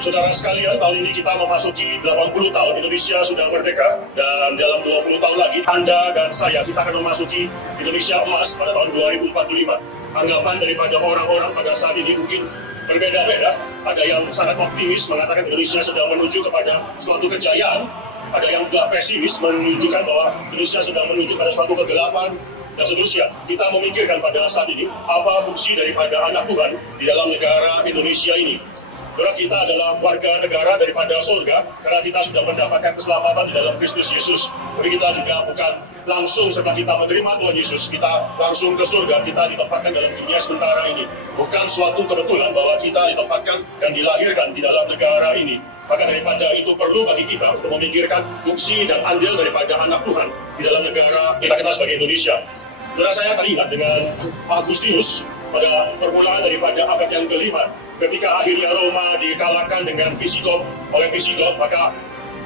Saudara sekalian, tahun ini kita memasuki 80 tahun Indonesia sudah merdeka, dan dalam 20 tahun lagi Anda dan saya kita akan memasuki Indonesia emas pada tahun 2045. Anggapan daripada orang-orang pada saat ini mungkin berbeda-beda. Ada yang sangat optimis mengatakan Indonesia sedang menuju kepada suatu kejayaan. Ada yang juga pesimis menunjukkan bahwa Indonesia sedang menuju pada suatu kegelapan dan seterusnya. Kita memikirkan pada saat ini apa fungsi daripada anak Tuhan di dalam negara Indonesia ini. Karena kita adalah warga negara daripada surga, karena kita sudah mendapatkan keselamatan di dalam Kristus Yesus. Tapi kita juga bukan langsung setelah kita menerima Tuhan Yesus, kita langsung ke surga, kita ditempatkan dalam dunia sementara ini. Bukan suatu kebetulan bahwa kita ditempatkan dan dilahirkan di dalam negara ini. Maka daripada itu perlu bagi kita untuk memikirkan fungsi dan andil daripada anak Tuhan di dalam negara kita kenal sebagai Indonesia. Saudara, saya teringat dengan Agustinus pada permulaan daripada abad yang kelima, ketika akhirnya Roma dikalahkan dengan Visigot oleh Visigot, maka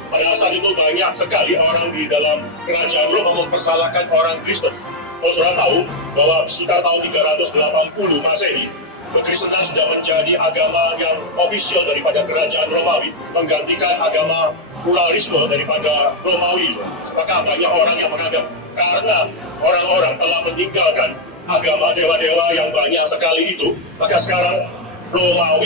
pada saat itu banyak sekali orang di dalam kerajaan Roma mempersalahkan orang Kristen. Kalau saudara tahu bahwa sekitar tahun 380 Masehi, Kekristenan sudah menjadi agama yang ofisial daripada kerajaan Romawi, menggantikan agama pluralisme daripada Romawi. Maka banyak orang yang menganggap karena orang-orang telah meninggalkan agama dewa-dewa yang banyak sekali itu, maka sekarang Roma,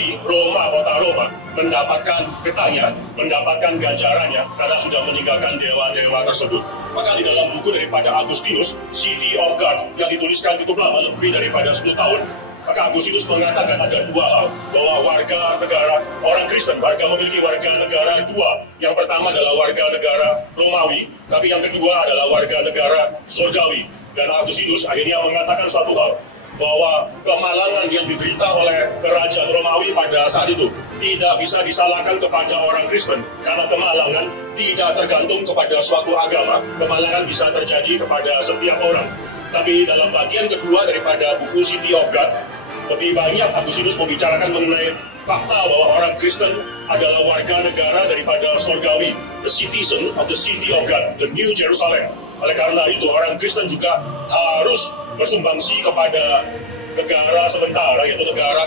kota Roma, mendapatkan getahnya, mendapatkan ganjarannya karena sudah meninggalkan dewa-dewa tersebut. Maka di dalam buku daripada Agustinus, City of God, yang dituliskan cukup lama, lebih daripada 10 tahun, maka Agustinus mengatakan ada dua hal, bahwa warga negara, orang Kristen, memiliki warga negara dua. Yang pertama adalah warga negara Romawi, tapi yang kedua adalah warga negara surgawi. Dan Agustinus akhirnya mengatakan suatu hal, bahwa kemalangan yang diderita oleh kerajaan Romawi pada saat itu tidak bisa disalahkan kepada orang Kristen, karena kemalangan tidak tergantung kepada suatu agama. Kemalangan bisa terjadi kepada setiap orang. Tapi dalam bagian kedua daripada buku City of God, lebih banyak Agustinus membicarakan mengenai fakta bahwa orang Kristen adalah warga negara daripada surgawi, the citizen of the City of God, the New Jerusalem. Oleh karena itu, orang Kristen juga harus bersumbangsi kepada negara sementara, yaitu negara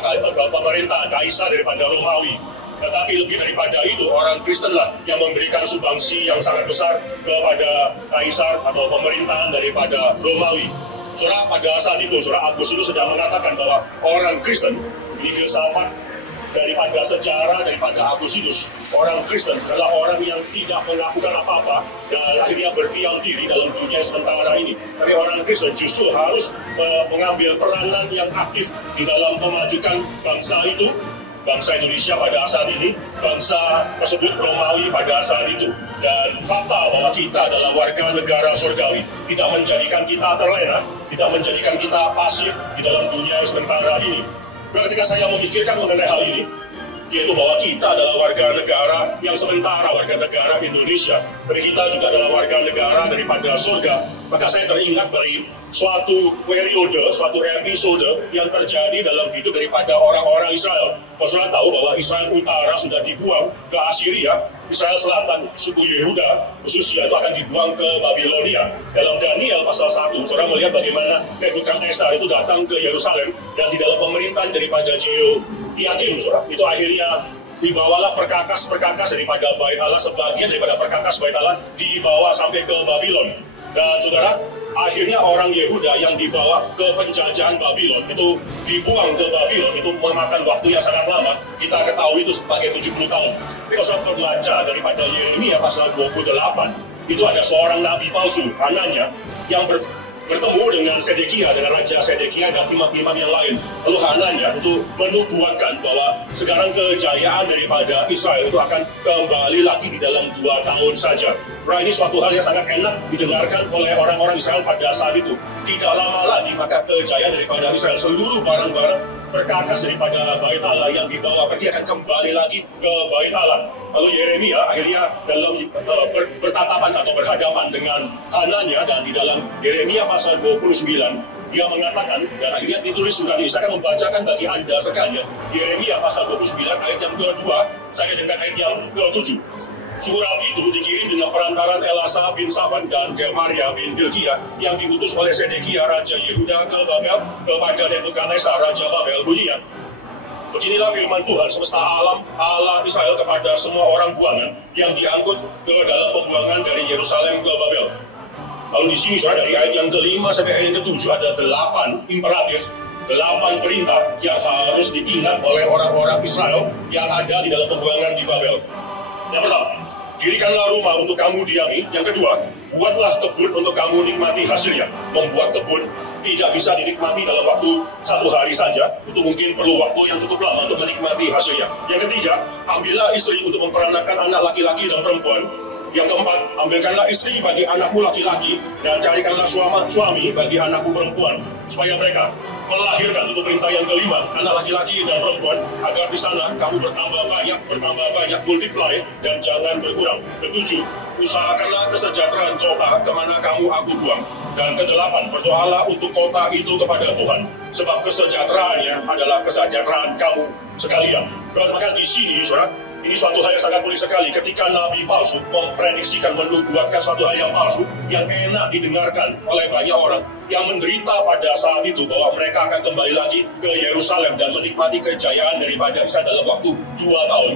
pemerintah kaisar daripada Romawi. Tetapi lebih daripada itu, orang Kristenlah yang memberikan sumbangsi yang sangat besar kepada kaisar atau pemerintahan daripada Romawi. Saudara, pada saat itu, Saudara Agustinus sedang mengatakan bahwa orang Kristen, ini filsafat daripada sejarah daripada Agustinus, orang Kristen adalah orang yang tidak melakukan apa-apa dan akhirnya berdiam diri dalam dunia sementara ini. Tapi orang Kristen justru harus mengambil peranan yang aktif di dalam memajukan bangsa itu, bangsa Indonesia pada saat ini, bangsa tersebut Romawi pada saat itu. Dan fakta bahwa kita adalah warga negara surgawi tidak menjadikan kita terlena, tidak menjadikan kita pasif di dalam dunia sementara ini. Dan ketika saya memikirkan mengenai hal ini, yaitu bahwa kita adalah warga negara yang sementara, warga negara Indonesia, dan kita juga adalah warga negara daripada surga, maka saya teringat dari suatu periode, suatu episode yang terjadi dalam hidup daripada orang-orang Israel. Saudara tahu bahwa Israel Utara sudah dibuang ke Assyria, Israel Selatan, suku Yehuda, khususnya itu akan dibuang ke Babilonia. Dalam Daniel pasal 1, saudara melihat bagaimana Nebukadnezar itu datang ke Yerusalem, dan di dalam pemerintahan daripada Jehoiakim, saudara, itu akhirnya dibawalah perkakas-perkakas daripada Bait Allah, sebagian daripada perkakas Bait Allah dibawa sampai ke Babilon. Dan saudara, akhirnya orang Yehuda yang dibawa ke penjajahan Babilon itu dibuang ke Babilon, itu memakan waktu yang sangat lama. Kita ketahui itu sebagai 70 tahun. Tapi kalau saya membaca daripada Yeremia pasal 28, itu ada seorang nabi palsu, Hananya, yang bertemu dengan Sedekia, dengan Raja Sedekia dan imam-imam yang lain. Lalu Hananya itu menubuatkan bahwa sekarang kejayaan daripada Israel itu akan kembali lagi di dalam 2 tahun saja. Nah, ini suatu hal yang sangat enak didengarkan oleh orang-orang Israel pada saat itu. Tidak lama lagi maka kejayaan daripada Israel, seluruh barang-barang perkakas daripada Bait Allah yang dibawa pergi akan kembali lagi ke Bait Allah. Lalu Yeremia akhirnya dalam bertatapan atau berhadapan dengan Hananya, dan di dalam Yeremia pasal 29 dia mengatakan, dan akhirnya ditulis surat ini, saya akan membacakan bagi Anda sekalian Yeremia pasal 29 ayat yang kedua saya dengan ayat yang ke-7. Surat itu dikirim dengan perantaran Elasa bin Safan dan Gemaria bin Hilkiah yang diutus oleh Sedekia Raja Yehuda ke Babel kepada Nebukadnezar Raja Babel. Bunyinya, Beginilah firman Tuhan semesta alam Allah Israel kepada semua orang buangan yang diangkut ke dalam pembuangan dari Yerusalem ke Babel. Kalau di sini saudara, dari ayat yang ke-5 sampai ayat yang ke-7 ada 8 imperatif, 8 perintah yang harus diingat oleh orang-orang Israel yang ada di dalam pembuangan di Babel. Yang pertama, dirikanlah rumah untuk kamu diami. Yang kedua, buatlah kebun untuk kamu nikmati hasilnya. Membuat kebun tidak bisa dinikmati dalam waktu 1 hari saja. Itu mungkin perlu waktu yang cukup lama untuk menikmati hasilnya. Yang ketiga, ambillah istri untuk memperanakan anak laki-laki dan perempuan. Yang keempat, ambilkanlah istri bagi anakmu laki-laki dan carikanlah suami bagi anakmu perempuan, supaya mereka melahirkan. Untuk perintah yang kelima, anak laki-laki dan perempuan, agar di sana kamu bertambah banyak, multiply, dan jangan berkurang. Ketujuh, usahakanlah kesejahteraan kota kemana kamu aku buang. Dan kedelapan, berdoalah untuk kota itu kepada Tuhan, sebab kesejahteraannya adalah kesejahteraan kamu sekalian. Maka di sini, saudara, ini suatu hal yang sangat unik sekali ketika Nabi palsu memprediksikan, menubuatkan suatu hal yang palsu yang enak didengarkan oleh banyak orang yang menderita pada saat itu bahwa mereka akan kembali lagi ke Yerusalem dan menikmati kejayaan daripada Israel dalam waktu 2 tahun.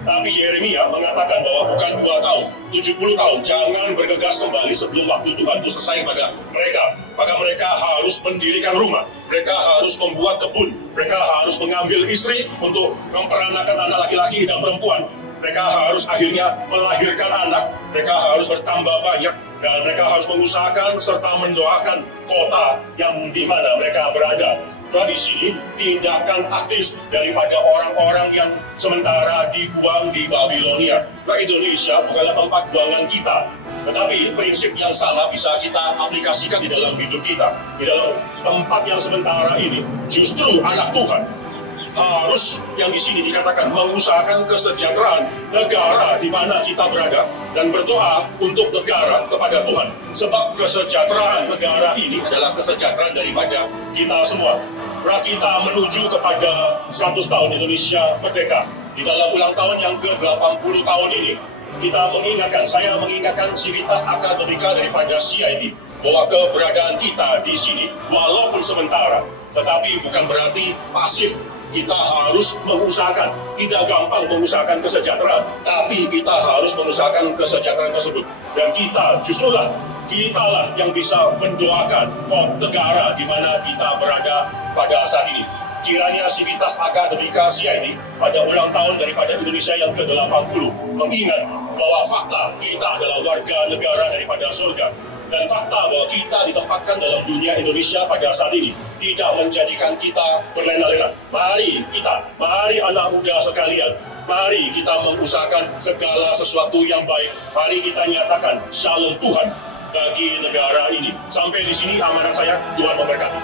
Tapi Yeremia mengatakan bahwa bukan 2 tahun, 70 tahun. Jangan bergegas kembali sebelum waktu Tuhan itu selesai pada mereka. Maka mereka harus mendirikan rumah, mereka harus membuat kebun, mereka harus mengambil istri untuk memperanakan anak laki-laki dan perempuan. Mereka harus akhirnya melahirkan anak, mereka harus bertambah banyak, dan mereka harus mengusahakan serta mendoakan kota yang di mana mereka berada. Nah, di sini tindakan aktif daripada orang-orang yang sementara dibuang di Babilonia. Nah, Indonesia bukanlah tempat buangan kita, tetapi prinsip yang sama bisa kita aplikasikan di dalam hidup kita. Di dalam tempat yang sementara ini, justru anak Tuhan harus, yang di sini dikatakan, mengusahakan kesejahteraan negara di mana kita berada dan berdoa untuk negara kepada Tuhan. Sebab kesejahteraan negara ini adalah kesejahteraan daripada kita semua. Kita menuju kepada 100 tahun Indonesia merdeka. Di dalam ulang tahun yang ke-80 tahun ini, kita mengingatkan, saya mengingatkan sivitas akademika daripada CID, bahwa keberadaan kita di sini, walaupun sementara, tetapi bukan berarti pasif. Kita harus mengusahakan, tidak gampang mengusahakan kesejahteraan, tapi kita harus mengusahakan kesejahteraan tersebut. Dan kitalah yang bisa mendoakan negara di mana kita berada pada saat ini. Kiranya sivitas akademika CID pada ulang tahun daripada Indonesia yang ke-80 mengingat bahwa fakta kita adalah warga negara daripada surga. Dan fakta bahwa kita ditempatkan dalam dunia Indonesia pada saat ini tidak menjadikan kita berlena-lena. Mari anak muda sekalian, mari kita mengusahakan segala sesuatu yang baik. Mari kita nyatakan shalom Tuhan bagi negara ini. Sampai di sini amanat saya, Tuhan memberkati.